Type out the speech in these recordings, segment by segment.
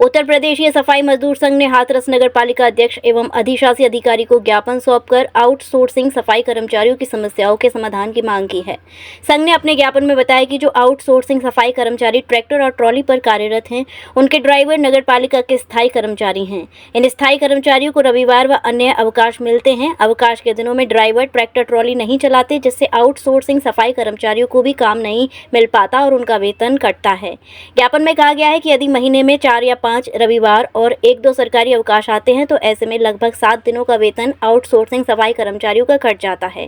उत्तर प्रदेशीय सफाई मजदूर संघ ने हाथरस नगर पालिका अध्यक्ष एवं अधिशासी अधिकारी को ज्ञापन सौंपकर आउटसोर्सिंग सफाई कर्मचारियों की समस्याओं के समाधान की मांग की है। संघ ने अपने ज्ञापन में बताया कि जो आउटसोर्सिंग सफाई कर्मचारी ट्रैक्टर और ट्रॉली पर कार्यरत हैं, उनके ड्राइवर नगर पालिका के स्थायी कर्मचारी हैं। इन स्थायी कर्मचारियों को रविवार व अन्य अवकाश मिलते हैं। अवकाश के दिनों में ड्राइवर ट्रैक्टर ट्रॉली नहीं चलाते, जिससे आउटसोर्सिंग सफाई कर्मचारियों को भी काम नहीं मिल पाता और उनका वेतन कटता है। ज्ञापन में कहा गया है कि यदि महीने में 4 या 5 रविवार और 1-2 सरकारी अवकाश आते हैं तो ऐसे में लगभग 7 दिनों का वेतन आउटसोर्सिंग सफाई कर्मचारियों का कट जाता है।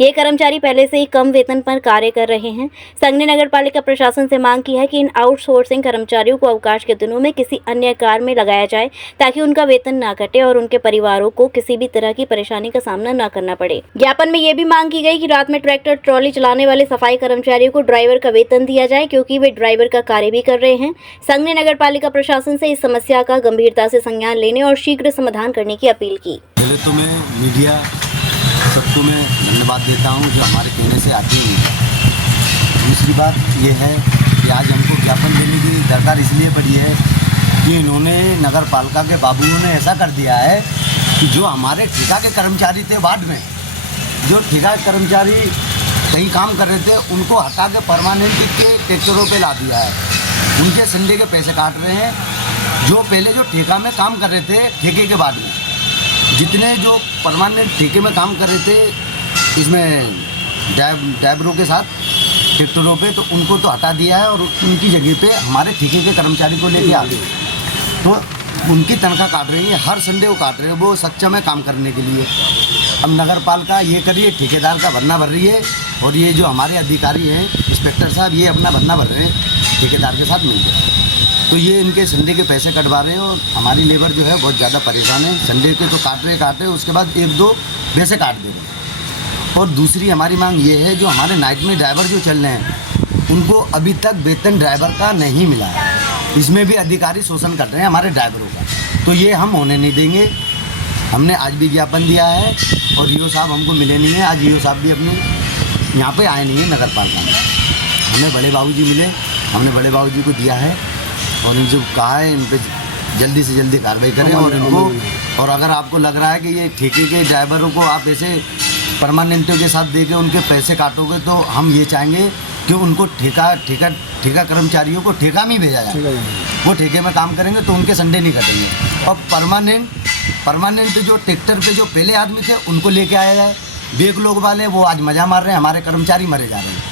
ये कर्मचारी पहले से ही कम वेतन पर कार्य कर रहे हैं। संघ ने नगर पालिका प्रशासन से मांग की है कि इन आउटसोर्सिंग कर्मचारियों को अवकाश के दिनों में किसी अन्य कार्य में लगाया जाए ताकि उनका वेतन न कटे और उनके परिवारों को किसी भी तरह की परेशानी का सामना न करना पड़े। ज्ञापन में ये भी मांग की गई कि रात में ट्रैक्टर ट्रॉली चलाने वाले सफाई कर्मचारियों को ड्राइवर का वेतन दिया जाए, क्योंकि वे ड्राइवर का कार्य भी कर रहे हैं। संघ ने नगर पालिका प्रशासन से इस समस्या का गंभीरता से संज्ञान लेने और शीघ्र समाधान करने की अपील की। पहले तो मैं मीडिया सबको मैं धन्यवाद देता हूं जो हमारे कहने से आती है। दूसरी बात ये है कि आज हमको ज्ञापन देने की दरकार इसलिए पड़ी है कि इन्होंने नगर पालिका के बाबुओं ने ऐसा कर दिया है कि जो हमारे ठेका के कर्मचारी थे वार्ड में, जो ठेका के कर्मचारी कहीं काम कर रहे थे, उनको हटा के परमानेंट के ट्रैक्टरों पे ला दिया है। उनके संडे के पैसे काट रहे हैं। जो पहले जो ठेका में काम कर रहे थे, ठेके के बाद में जितने जो परमानेंट ठेके में काम कर रहे थे इसमें ड्राइवरों के साथ ट्रैक्टरों पे, तो उनको तो हटा दिया है और उनकी जगह पे हमारे ठेके के कर्मचारी को लेके आ गए। तो उनकी तनख्वाह काट रही है, हर संडे को काट रहे हैं, वो सक्षम है काम करने के लिए। अब नगर पालिका ये करिए, ठेकेदार का भरना भर रही है और ये जो हमारे अधिकारी हैं इंस्पेक्टर साहब, ये अपना भरना भर रहे हैं ठेकेदार के साथ मिलकर। तो ये इनके संडे के पैसे कटवा रहे हैं और हमारी लेबर जो है बहुत ज़्यादा परेशान है। संडे के तो काट रहे, उसके बाद 1-2 वैसे काट दे रहे। और दूसरी हमारी मांग ये है, जो हमारे नाइट में ड्राइवर जो चल रहे हैं उनको अभी तक वेतन ड्राइवर का नहीं मिला है। इसमें भी अधिकारी शोषण कर रहे हैं हमारे ड्राइवरों का, तो ये हम होने नहीं देंगे। हमने आज भी ज्ञापन दिया है और ईओ साहब हमको मिले नहीं हैं। आज ईओ साहब भी अपने यहाँ पे आए नहीं हैं नगर पालिका में। हमें बड़े बाबूजी मिले, हमने बड़े बाबूजी को दिया है और इन जो कहा है इन पर जल्दी से जल्दी कार्रवाई करें और इनको, और अगर आपको लग रहा है कि ये ठेके के ड्राइवरों को आप ऐसे परमानेंटों के साथ दे के उनके पैसे काटोगे, तो हम ये चाहेंगे कि उनको ठेका कर्मचारियों को ठेका में भेजा जाए। वो ठेके में काम करेंगे तो उनके संडे नहीं कटेंगे। और परमानेंट जो ट्रैक्टर पे जो पहले आदमी थे उनको लेके आया जाए। बेग लोग वाले वो आज मजा मार रहे हैं, हमारे कर्मचारी मरे जा रहे हैं।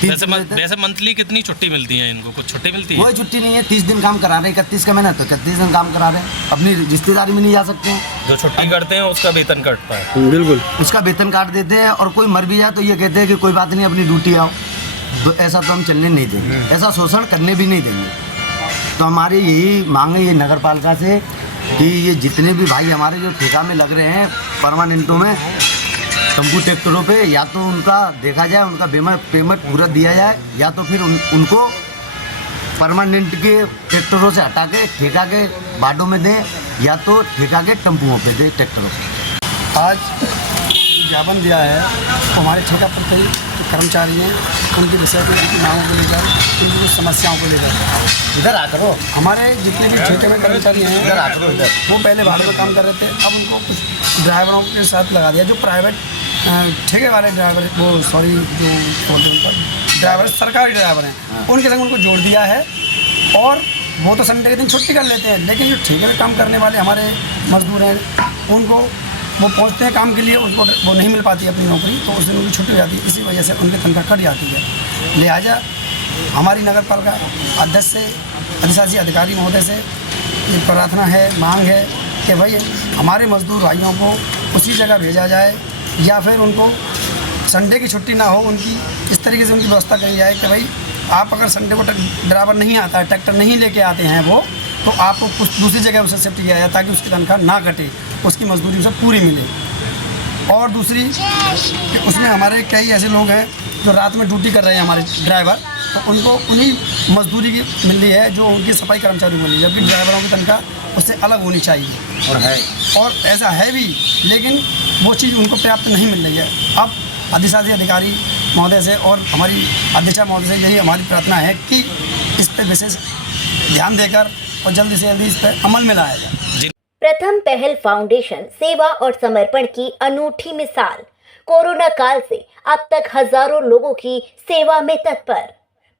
वैसे मंथली कितनी छुट्टी मिलती है इनको? कुछ छुट्टी मिलती है? कोई छुट्टी नहीं है। 30 दिन काम करा रहे हैं, 31 का महीना तो 31 दिन काम करा रहे हैं। अपनी रिश्तेदारी में नहीं जा सकते हैं। जो छुट्टी करते हैं उसका वेतन कटता है। बिल्कुल, उसका वेतन काट देते हैं। और कोई मर भी जाए तो ये कहते हैं कि कोई बात नहीं, अपनी ड्यूटी आओ। तो ऐसा तो हम चलने नहीं देंगे, ऐसा शोषण करने भी नहीं देंगे। तो हमारी यही मांग है ये नगर पालिका से कि ये जितने भी भाई हमारे जो ठेका में लग रहे हैं परमानेंटों में टम्पू ट्रैक्टरों पे, या तो उनका देखा जाए, उनका पेमेंट पूरा दिया जाए, या तो फिर उनको परमानेंट के ट्रैक्टरों से हटा के ठेका के बाडों में दें, या तो ठेका के टम्पुओं पे दें ट्रैक्टरों पे। आज ज्ञापन दिया है तो हमारे ठेका पर कई कर्मचारी हैं, उनके विषय को, उनकी मांगों को लेकर, उनकी कुछ समस्याओं को लेकर। इधर आकर हो, हमारे जितने भी ठेके में कर्मचारी हैं इधर आकर हो, इधर। वो पहले भाड़े में काम कर रहे थे, अब उनको कुछ ड्राइवरों के साथ लगा दिया। जो प्राइवेट ठेके वाले ड्राइवर, जो ड्राइवर सरकारी ड्राइवर हैं, उनके संग उनको जोड़ दिया है। और वो तो संडे के दिन छुट्टी कर लेते हैं, लेकिन जो ठेके में काम करने वाले हमारे मजदूर हैं, उनको वो पहुंचते हैं काम के लिए, उनको वो नहीं मिल पाती अपनी नौकरी, तो उस दिन उनकी छुट्टी हो जाती है। इसी वजह से उनकी तनख्वाह कट जाती है। लिहाजा हमारी नगर पालिका अध्यक्ष से, अधिशासी अधिकारी महोदय से ये प्रार्थना है, मांग है कि भाई हमारे मजदूर भाइयों को उसी जगह भेजा जाए, या फिर उनको संडे की छुट्टी ना हो उनकी, इस तरीके से उनकी व्यवस्था करी जाए कि भाई आप अगर संडे को ड्राइवर नहीं आता है, ट्रैक्टर नहीं लेके आते हैं वो, तो आपको कुछ दूसरी जगह उसे शिफ्ट किया जाए ताकि उसकी तनख्वाह ना कटे, उसकी मजदूरी उसे पूरी मिले। और दूसरी कि उसमें हमारे कई ऐसे लोग हैं जो रात में ड्यूटी कर रहे हैं, हमारे ड्राइवर, तो उनको उन्हीं मजदूरी की मिल रही है जो उनकी सफाई कर्मचारियों को मिली, जबकि ड्राइवरों की तनख्वाह उससे अलग होनी चाहिए। और ऐसा है भी, लेकिन वो चीज़ उनको पर्याप्त नहीं मिल रही है। अब अधिशासी अधिकारी महोदय से और हमारी अध्यक्षा महोदय से यही हमारी प्रार्थना है कि इस पर विशेष ध्यान देकर और जल्दी से जल्दी इस पर अमल में लाया जाए। प्रथम पहल फाउंडेशन सेवा और समर्पण की अनूठी मिसाल। कोरोना काल से अब तक हजारों लोगों की सेवा में तत्पर।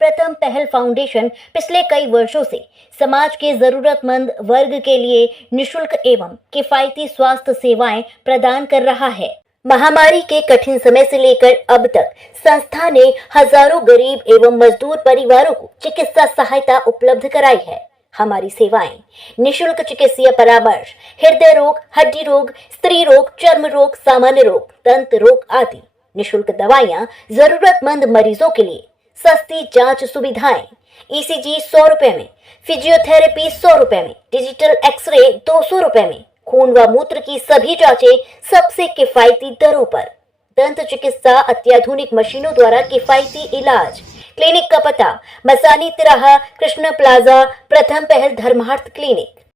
प्रथम पहल फाउंडेशन पिछले कई वर्षों से समाज के जरूरतमंद वर्ग के लिए निशुल्क एवं किफायती स्वास्थ्य सेवाएं प्रदान कर रहा है। महामारी के कठिन समय से लेकर अब तक संस्था ने हजारों गरीब एवं मजदूर परिवारों को चिकित्सा सहायता उपलब्ध कराई है। हमारी सेवाएं निशुल्क चिकित्सीय परामर्श, हृदय रोग, हड्डी रोग, स्त्री रोग, चर्म रोग, सामान्य रोग, दंत रोग आदि, निशुल्क दवाइयां जरूरतमंद मरीजों के लिए, सस्ती जांच सुविधाएं, ईसीजी 100 रुपए में, फिजियोथेरेपी 100 रुपए में, डिजिटल एक्सरे 200 रुपए में, खून व मूत्र की सभी जांचें सबसे किफायती दरों पर, दंत चिकित्सा अत्याधुनिक मशीनों द्वारा किफायती इलाज। क्लिनिक का पता मसानी तिराहा, कृष्ण प्लाजा, प्रथम पहल धर्मार्थ क्लिनिक।